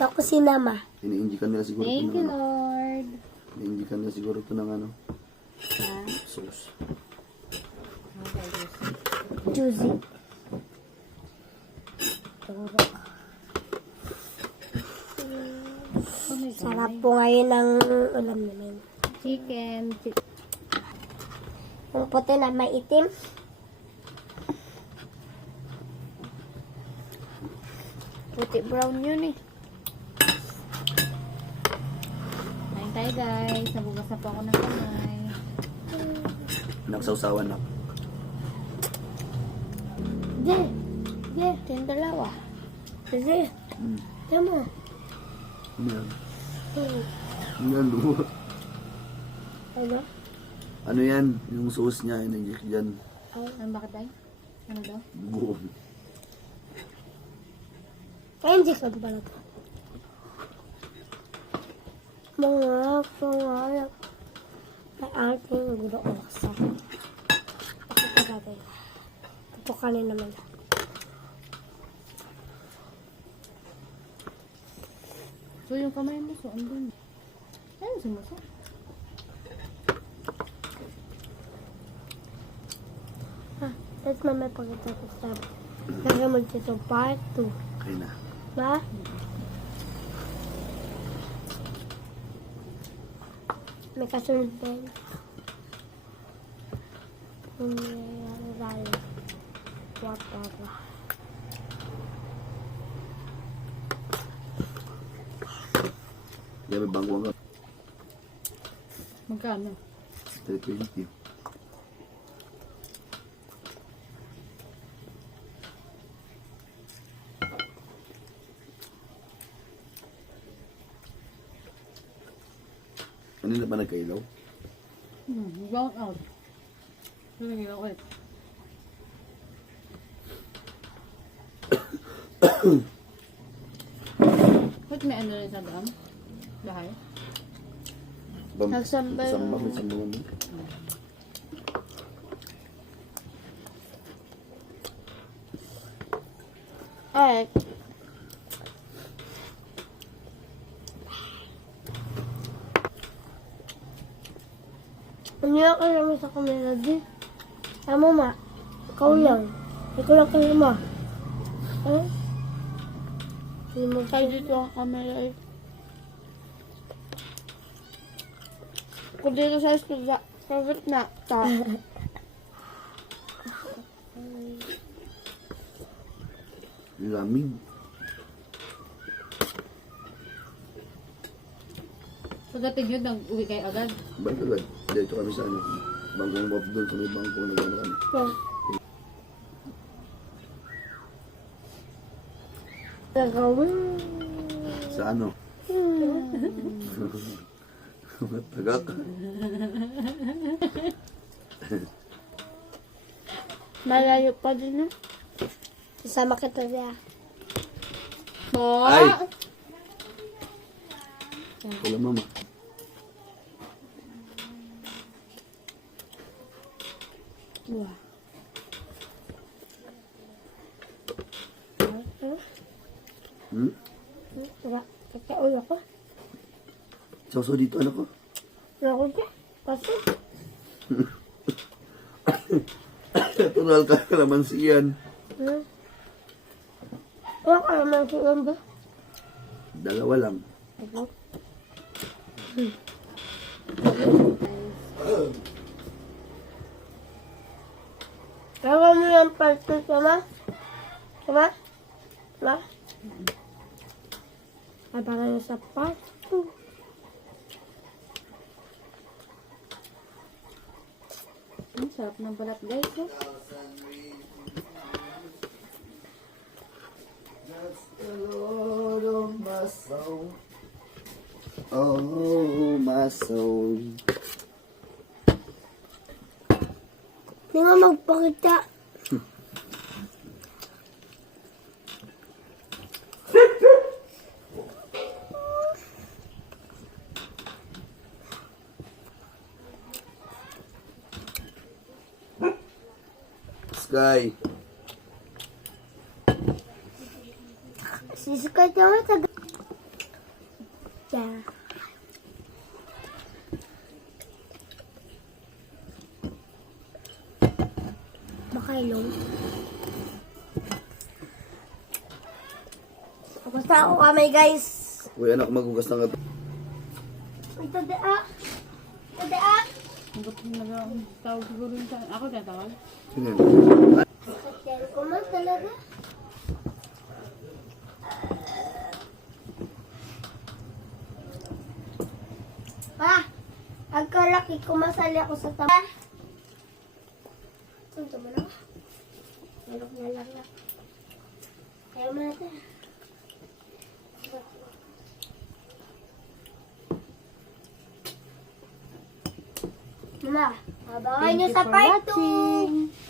Ako si Nama. Ini-injikan nila siguro Thank ito you, ng ano. Lord. Ini-injikan nila siguro ito ng ano. Ha? Sauce. Okay, Juicy. oh my God. Sarap po ngayon ang ulam namin. Chicken. Yung puti na may itim. Puti brown yun eh. Kain tayo, guys. Nabugas na po ako ng kamay. Nagsawsawan na. Sige. Sige. Yung dalawa. Sige. Tama. Yan. Yan, luwa. Ano? Ano yan? Yung sauce niya, in-inject dyan. Ano, bakit tayo? Ano daw? Buo. Ay, hindi ko pala ito. Mga pangalap. Ay, ating gulo ko sa. Pakipagagay. Tutukanin naman. So, yung kamay mo, so, andun. Ano, sumuso? Tapos mamaya pagkatapos sabi. Kaya magsito part 2. Okay na. Ba? May kasunod din. May whatever. Kaya may bangwang ka. Magkano? 320. Ano na ba nagkailaw? Brown out. Ano nila ulit? Ba't may ano rin sa dam? Bahay? Nagsambal. Sambak may sambal mo. Ay. Ano ka naman sa camera di? Tama ma. Ikaw lang. Ikaw lang kayo ma. Eh? Hindi mo tayo dito ang camera eh. Kung dito sa estuda, sagot na. Ta. Lamig. Pagdating yun, nag-uwi kayo agad. Balik agad. Dito kami sa ano. Bangkong bab doon sa may bangkong nag-ano kami. Nagawin. Sa ano? Tagak. Malayo pa din na. Isama kita niya. Ay! Wala mama. Wah. Hmm? Wala. Kakaula ko. So dito ano ko? Wala ko siya. Kasi. Natural ka naman siyan. Wala ka naman siya ba? Dalawa lang. Ako. Tawa mo yung parte sama? Sama? Sama? Abangan sa part 2. Ang sarap ng balat, guys. Oh. Lord of my soul. Oh, my soul. Hindi nga magpakita. Sky. Sisikat naman sa... siya. Makailong. Basta ako kamay, guys. Uy, anak, maghugas ng ito. Ito de ah. Ito de ah. Ang gusto tawag siguro yun sa... Ako tatawag? Sino yan? Sakyan ko man talaga. Pa, agkalaki kumasali ako sa taba. Ito mo na. Malok na lang na. Ayaw mo natin. Mama, abangan nyo sa part 2.